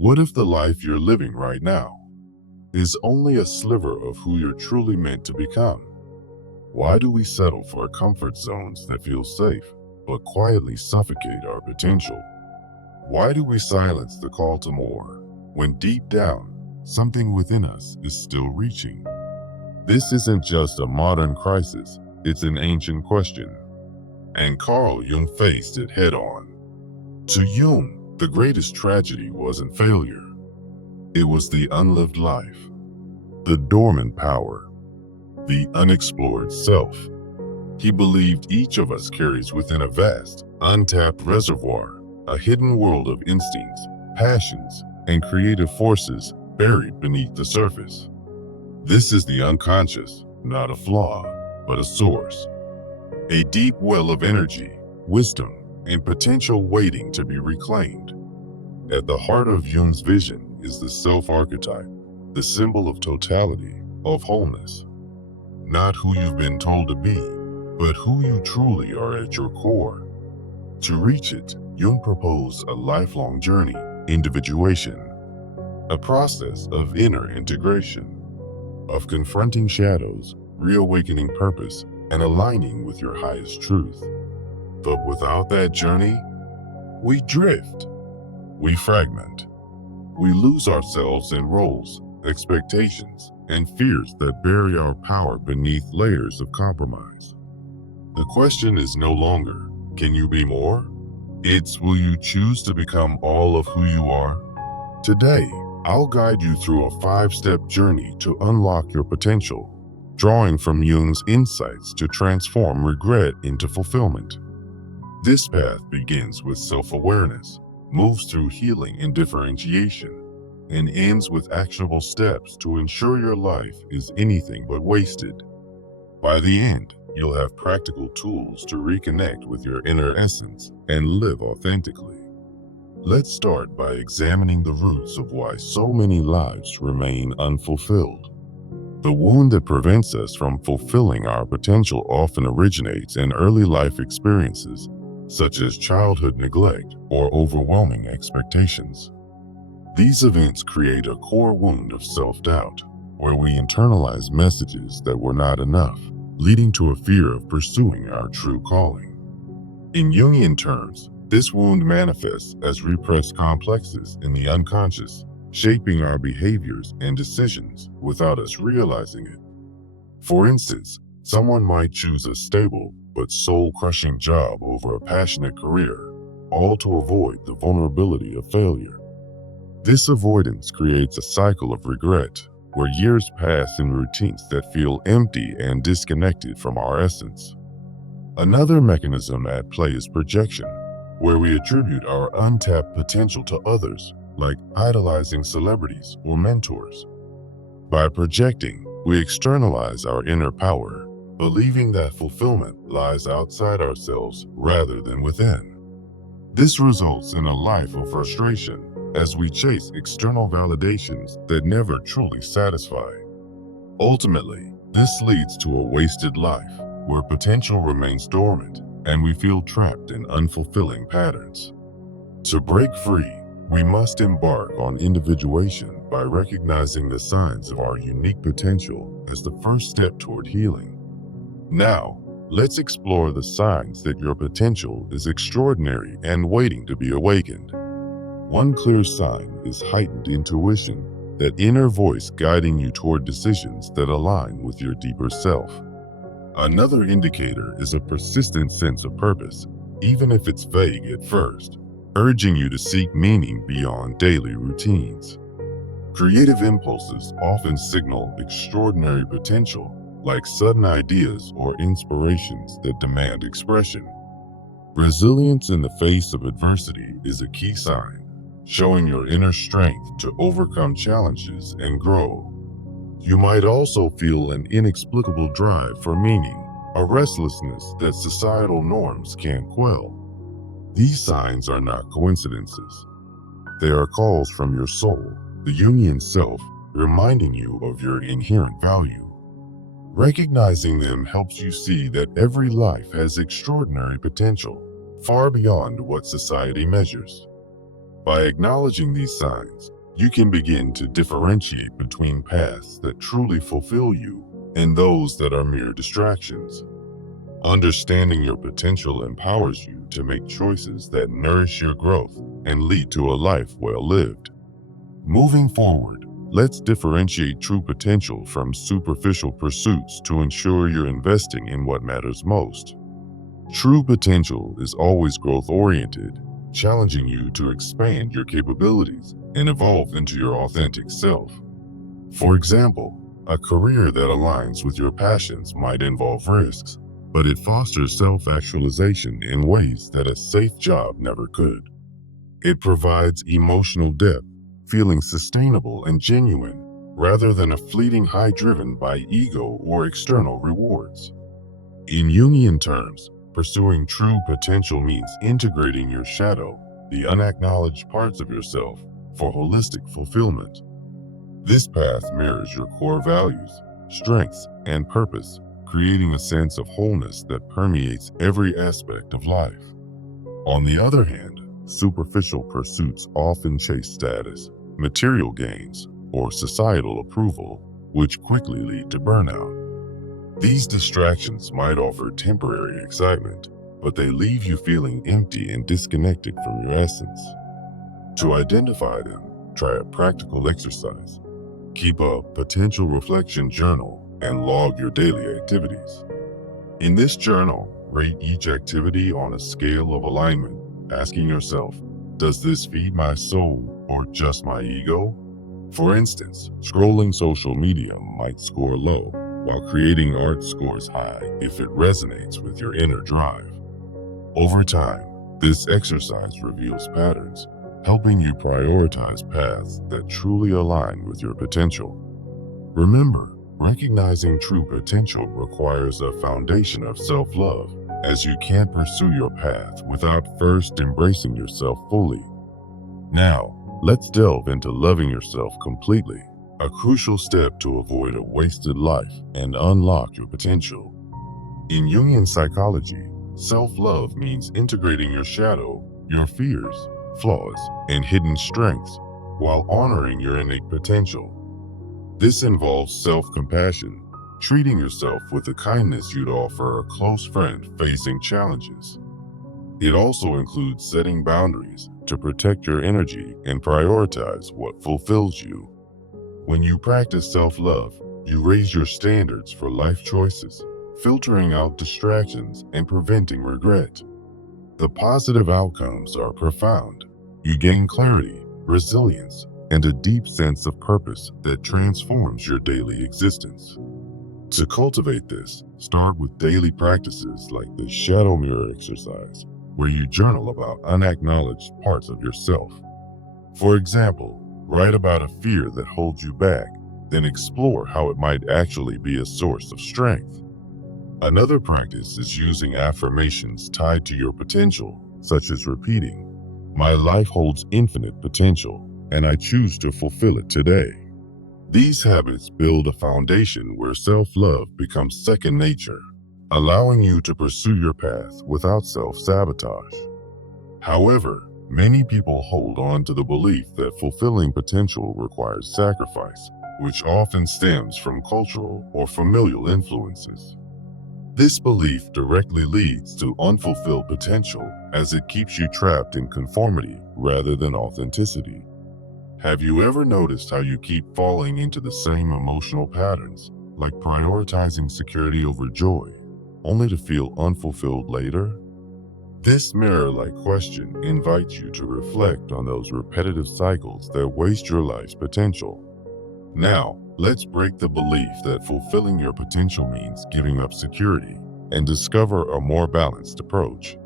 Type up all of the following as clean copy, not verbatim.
What if the life you're living right now is only a sliver of who you're truly meant to become? Why do we settle for comfort zones that feel safe but quietly suffocate our potential? Why do we silence the call to more when deep down something within us is still reaching? This isn't just a modern crisis, it's an ancient question, and Carl Jung faced it head on. To Jung, the greatest tragedy wasn't failure, it was the unlived life, the dormant power, the unexplored self. He believed each of us carries within a vast, untapped reservoir, a hidden world of instincts, passions, and creative forces buried beneath the surface. This is the unconscious, not a flaw, but a source. A deep well of energy, wisdom, and potential waiting to be reclaimed. At the heart of Jung's vision is the self-archetype, the symbol of totality, of wholeness. Not who you've been told to be, but who you truly are at your core. To reach it, Jung proposed a lifelong journey, individuation, a process of inner integration, of confronting shadows, reawakening purpose, and aligning with your highest truth. But without that journey, we drift, we fragment, we lose ourselves in roles, expectations, and fears that bury our power beneath layers of compromise. The question is no longer, can you be more? It's, will you choose to become all of who you are? Today, I'll guide you through a 5-step journey to unlock your potential, drawing from Jung's insights to transform regret into fulfillment. This path begins with self-awareness, moves through healing and differentiation, and ends with actionable steps to ensure your life is anything but wasted. By the end, you'll have practical tools to reconnect with your inner essence and live authentically. Let's start by examining the roots of why so many lives remain unfulfilled. The wound that prevents us from fulfilling our potential often originates in early life experiences, such as childhood neglect or overwhelming expectations. These events create a core wound of self-doubt, where we internalize messages that were not enough, leading to a fear of pursuing our true calling. In Jungian terms, this wound manifests as repressed complexes in the unconscious, shaping our behaviors and decisions without us realizing it. For instance, someone might choose a stable but soul-crushing job over a passionate career, all to avoid the vulnerability of failure. This avoidance creates a cycle of regret, where years pass in routines that feel empty and disconnected from our essence. Another mechanism at play is projection, where we attribute our untapped potential to others, like idolizing celebrities or mentors. By projecting, we externalize our inner power, believing that fulfillment lies outside ourselves rather than within. This results in a life of frustration as we chase external validations that never truly satisfy. Ultimately, this leads to a wasted life where potential remains dormant and we feel trapped in unfulfilling patterns. To break free, we must embark on individuation by recognizing the signs of our unique potential as the first step toward healing. Now, let's explore the signs that your potential is extraordinary and waiting to be awakened. One clear sign is heightened intuition, that inner voice guiding you toward decisions that align with your deeper self. Another indicator is a persistent sense of purpose, even if it's vague at first, urging you to seek meaning beyond daily routines. Creative impulses often signal extraordinary potential, like sudden ideas or inspirations that demand expression. Resilience in the face of adversity is a key sign, showing your inner strength to overcome challenges and grow. You might also feel an inexplicable drive for meaning, a restlessness that societal norms can't quell. These signs are not coincidences. They are calls from your soul, the Jungian self, reminding you of your inherent value. Recognizing them helps you see that every life has extraordinary potential, far beyond what society measures. By acknowledging these signs, you can begin to differentiate between paths that truly fulfill you and those that are mere distractions. Understanding your potential empowers you to make choices that nourish your growth and lead to a life well lived. Moving forward, let's differentiate true potential from superficial pursuits to ensure you're investing in what matters most. True potential is always growth-oriented, challenging you to expand your capabilities and evolve into your authentic self. For example, a career that aligns with your passions might involve risks, but it fosters self-actualization in ways that a safe job never could. It provides emotional depth, feeling sustainable and genuine, rather than a fleeting high driven by ego or external rewards. In Jungian terms, pursuing true potential means integrating your shadow, the unacknowledged parts of yourself, for holistic fulfillment. This path mirrors your core values, strengths, and purpose, creating a sense of wholeness that permeates every aspect of life. On the other hand, superficial pursuits often chase status, material gains, or societal approval, which quickly lead to burnout. These distractions might offer temporary excitement, but they leave you feeling empty and disconnected from your essence. To identify them, try a practical exercise. Keep a potential reflection journal and log your daily activities. In this journal, rate each activity on a scale of alignment, asking yourself, does this feed my soul or just my ego? For instance, scrolling social media might score low, while creating art scores high if it resonates with your inner drive. Over time, this exercise reveals patterns, helping you prioritize paths that truly align with your potential. Remember, recognizing true potential requires a foundation of self-love, as you can't pursue your path without first embracing yourself fully. Now, let's delve into loving yourself completely, a crucial step to avoid a wasted life and unlock your potential. In Jungian psychology, self-love means integrating your shadow, your fears, flaws, and hidden strengths, while honoring your innate potential. This involves self-compassion, treating yourself with the kindness you'd offer a close friend facing challenges. It also includes setting boundaries to protect your energy and prioritize what fulfills you. When you practice self-love, you raise your standards for life choices, filtering out distractions and preventing regret. The positive outcomes are profound. You gain clarity, resilience, and a deep sense of purpose that transforms your daily existence. To cultivate this, start with daily practices like the shadow mirror exercise, where you journal about unacknowledged parts of yourself. For example, write about a fear that holds you back, then explore how it might actually be a source of strength. Another practice is using affirmations tied to your potential, such as repeating, "My life holds infinite potential, and I choose to fulfill it today." These habits build a foundation where self-love becomes second nature, allowing you to pursue your path without self-sabotage. However, many people hold on to the belief that fulfilling potential requires sacrifice, which often stems from cultural or familial influences. This belief directly leads to unfulfilled potential, as it keeps you trapped in conformity rather than authenticity. Have you ever noticed how you keep falling into the same emotional patterns, like prioritizing security over joy, only to feel unfulfilled later? This mirror-like question invites you to reflect on those repetitive cycles that waste your life's potential. Now, let's break the belief that fulfilling your potential means giving up security and discover a more balanced approach.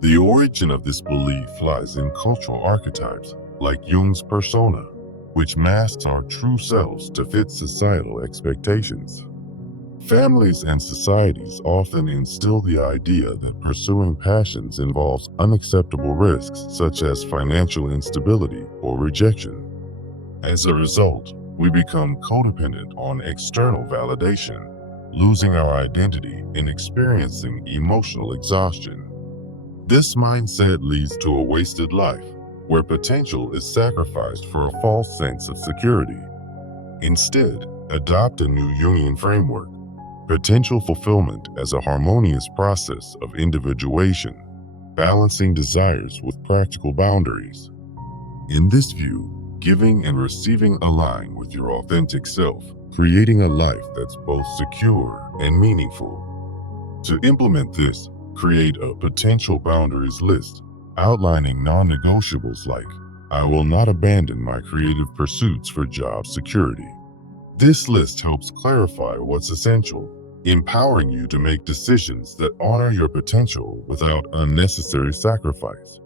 The origin of this belief lies in cultural archetypes, like Jung's persona, which masks our true selves to fit societal expectations. Families and societies often instill the idea that pursuing passions involves unacceptable risks such as financial instability or rejection. As a result, we become codependent on external validation, losing our identity and experiencing emotional exhaustion. This mindset leads to a wasted life, where potential is sacrificed for a false sense of security. Instead, adopt a new Jungian framework, potential fulfillment as a harmonious process of individuation, balancing desires with practical boundaries. In this view, giving and receiving align with your authentic self, creating a life that's both secure and meaningful. To implement this, create a potential boundaries list, outlining non-negotiables like, I will not abandon my creative pursuits for job security. This list helps clarify what's essential, empowering you to make decisions that honor your potential without unnecessary sacrifice.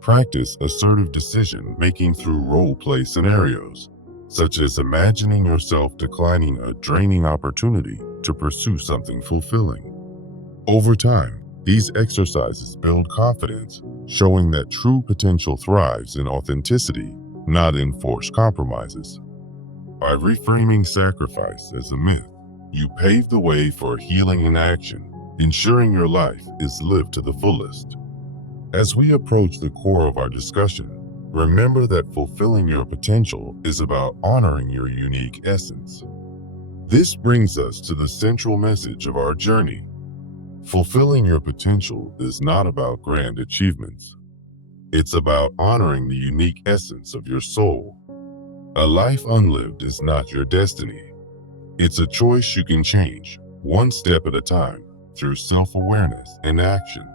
Practice assertive decision-making through role-play scenarios, such as imagining yourself declining a draining opportunity to pursue something fulfilling. Over time, these exercises build confidence, showing that true potential thrives in authenticity, not in forced compromises. By reframing sacrifice as a myth, you pave the way for healing in action, ensuring your life is lived to the fullest. As we approach the core of our discussion, remember that fulfilling your potential is about honoring your unique essence. This brings us to the central message of our journey. Fulfilling your potential is not about grand achievements. It's about honoring the unique essence of your soul. A life unlived is not your destiny. It's a choice you can change, one step at a time, through self-awareness and action.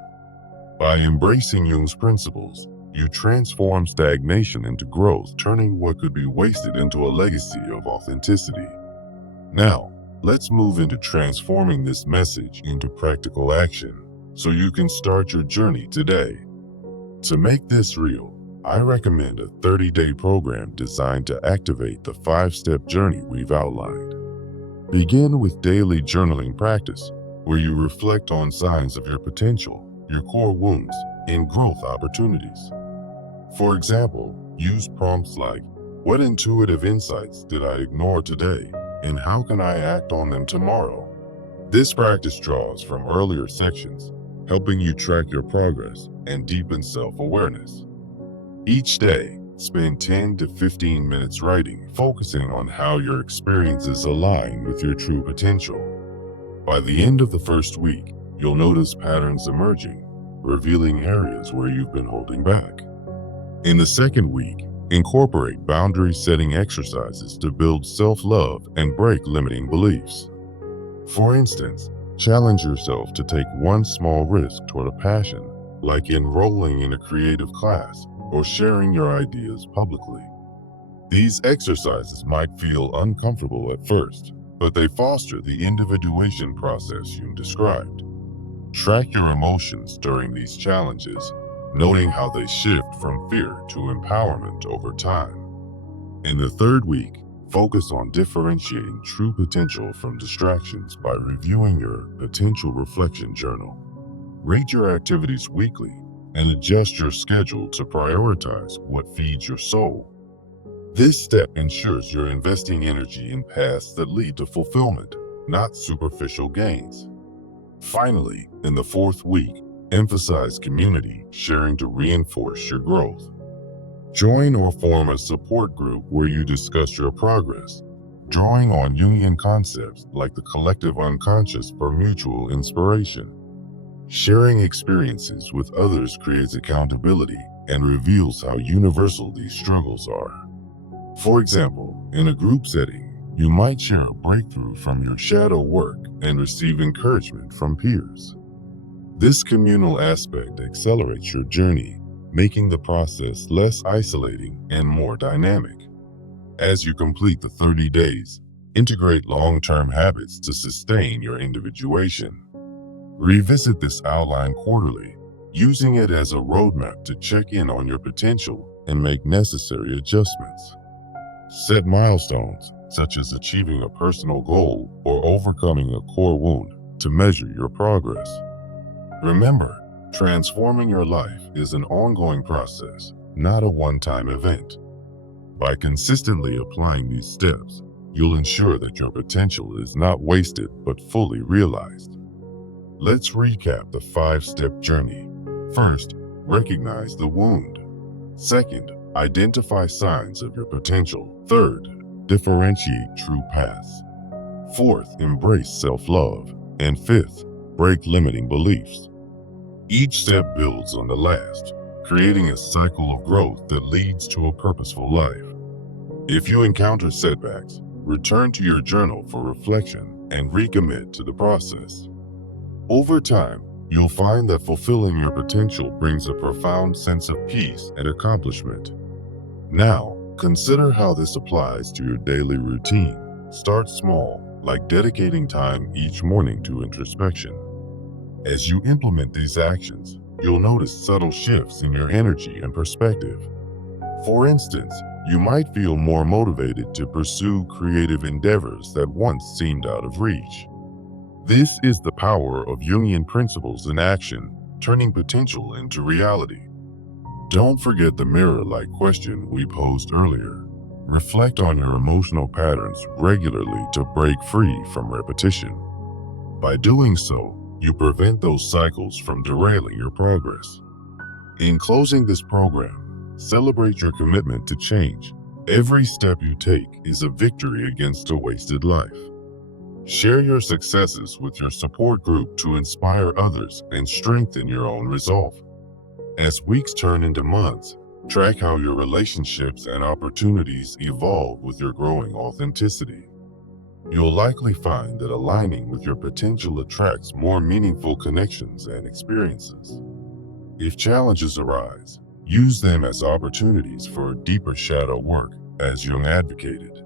By embracing Jung's principles, you transform stagnation into growth, turning what could be wasted into a legacy of authenticity. Now, let's move into transforming this message into practical action, so you can start your journey today. To make this real, I recommend a 30-day program designed to activate the 5-step journey we've outlined. Begin with daily journaling practice, where you reflect on signs of your potential, your core wounds, and growth opportunities. For example, use prompts like, what intuitive insights did I ignore today, and how can I act on them tomorrow? This practice draws from earlier sections, helping you track your progress and deepen self-awareness. Each day, spend 10 to 15 minutes writing, focusing on how your experiences align with your true potential. By the end of the first week, you'll notice patterns emerging, revealing areas where you've been holding back. In the second week, incorporate boundary-setting exercises to build self-love and break limiting beliefs. For instance, challenge yourself to take one small risk toward a passion, like enrolling in a creative class or sharing your ideas publicly. These exercises might feel uncomfortable at first, but they foster the individuation process you described. Track your emotions during these challenges, noting how they shift from fear to empowerment over time. In the third week, focus on differentiating true potential from distractions by reviewing your potential reflection journal. Rate your activities weekly and adjust your schedule to prioritize what feeds your soul. This step ensures you're investing energy in paths that lead to fulfillment, not superficial gains. Finally, in the fourth week, emphasize community sharing to reinforce your growth. Join or form a support group where you discuss your progress, drawing on Jungian concepts like the collective unconscious for mutual inspiration. Sharing experiences with others creates accountability and reveals how universal these struggles are. For example, in a group setting, you might share a breakthrough from your shadow work and receive encouragement from peers. This communal aspect accelerates your journey, making the process less isolating and more dynamic. As you complete the 30 days, integrate long-term habits to sustain your individuation. Revisit this outline quarterly, using it as a roadmap to check in on your potential and make necessary adjustments. Set milestones, such as achieving a personal goal or overcoming a core wound, to measure your progress. Remember, transforming your life is an ongoing process, not a one-time event. By consistently applying these steps, you'll ensure that your potential is not wasted but fully realized. Let's recap the 5-step journey. First, recognize the wound. Second, identify signs of your potential. Third, differentiate true paths. Fourth, embrace self-love. And fifth, break limiting beliefs. Each step builds on the last, creating a cycle of growth that leads to a purposeful life. If you encounter setbacks, return to your journal for reflection and recommit to the process. Over time, you'll find that fulfilling your potential brings a profound sense of peace and accomplishment. Now, consider how this applies to your daily routine. Start small, like dedicating time each morning to introspection. As you implement these actions, you'll notice subtle shifts in your energy and perspective. For instance, you might feel more motivated to pursue creative endeavors that once seemed out of reach. This is the power of Jungian principles in action, turning potential into reality. Don't forget the mirror-like question we posed earlier. Reflect on your emotional patterns regularly to break free from repetition. By doing so, you prevent those cycles from derailing your progress. In closing this program, celebrate your commitment to change. Every step you take is a victory against a wasted life. Share your successes with your support group to inspire others and strengthen your own resolve. As weeks turn into months, track how your relationships and opportunities evolve with your growing authenticity. You'll likely find that aligning with your potential attracts more meaningful connections and experiences. If challenges arise, use them as opportunities for deeper shadow work, as Jung advocated.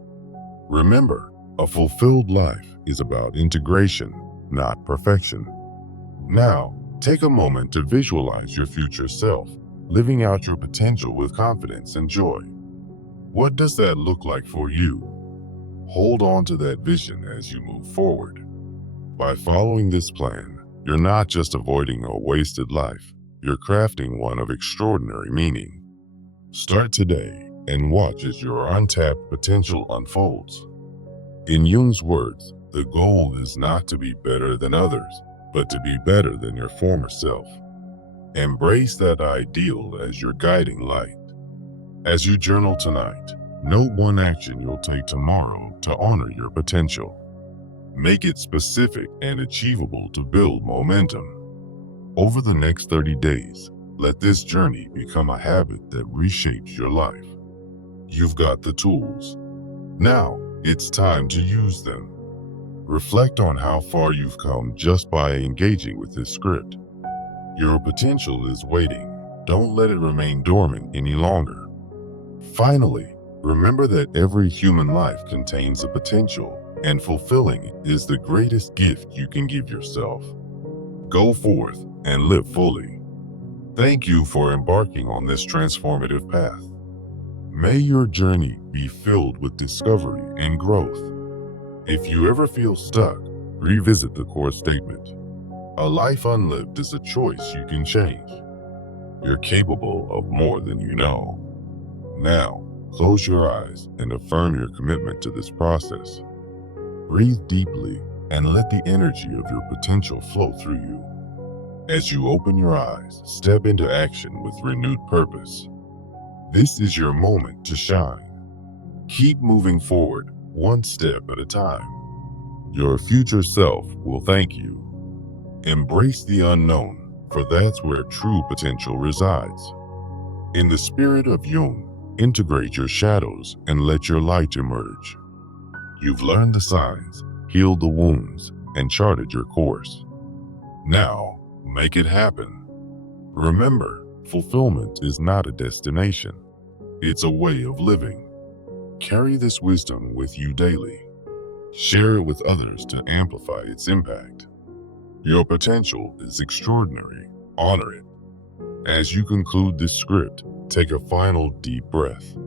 Remember, a fulfilled life is about integration, not perfection. Now, take a moment to visualize your future self, living out your potential with confidence and joy. What does that look like for you? Hold on to that vision as you move forward. By following this plan, you're not just avoiding a wasted life, you're crafting one of extraordinary meaning. Start today and watch as your untapped potential unfolds. In Jung's words, the goal is not to be better than others, but to be better than your former self. Embrace that ideal as your guiding light. As you journal tonight, note one action you'll take tomorrow to honor your potential. Make it specific and achievable to build momentum. Over the next 30 days, let this journey become a habit that reshapes your life. You've got the tools. Now, it's time to use them. Reflect on how far you've come just by engaging with this script. Your potential is waiting. Don't let it remain dormant any longer. Finally, remember that every human life contains a potential, and fulfilling it is the greatest gift you can give yourself. Go forth and live fully. Thank you for embarking on this transformative path. May your journey be filled with discovery and growth. If you ever feel stuck, revisit the core statement. A life unlived is a choice you can change. You're capable of more than you know. Now, close your eyes and affirm your commitment to this process. Breathe deeply and let the energy of your potential flow through you. As you open your eyes, step into action with renewed purpose. This is your moment to shine. Keep moving forward, one step at a time. Your future self will thank you. Embrace the unknown, for that's where true potential resides. In the spirit of Jung, integrate your shadows and let your light emerge. You've learned the signs, healed the wounds, and charted your course. Now, make it happen. Remember, fulfillment is not a destination. It's a way of living. Carry this wisdom with you daily. Share it with others to amplify its impact. Your potential is extraordinary. Honor it. As you conclude this script, take a final deep breath.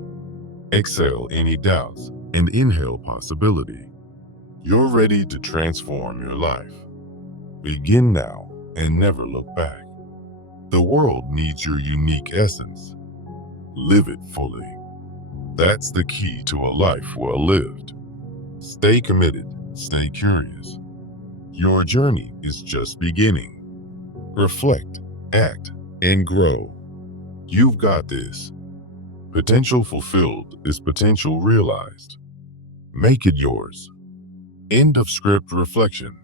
Exhale any doubts and inhale possibility. You're ready to transform your life. Begin now and never look back. The world needs your unique essence. Live it fully. That's the key to a life well lived. Stay committed, stay curious. Your journey is just beginning. Reflect, act, and grow. You've got this. Potential fulfilled is potential realized. Make it yours. End of script reflection.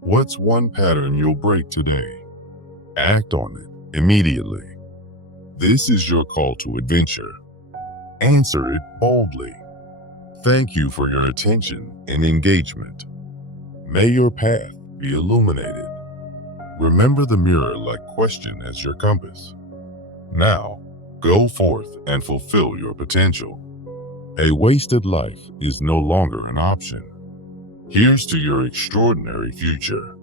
What's one pattern you'll break today? Act on it immediately. This is your call to adventure. Answer it boldly. Thank you for your attention and engagement. May your path be illuminated. Remember the mirror like question as your compass. Now, go forth and fulfill your potential. A wasted life is no longer an option. Here's to your extraordinary future.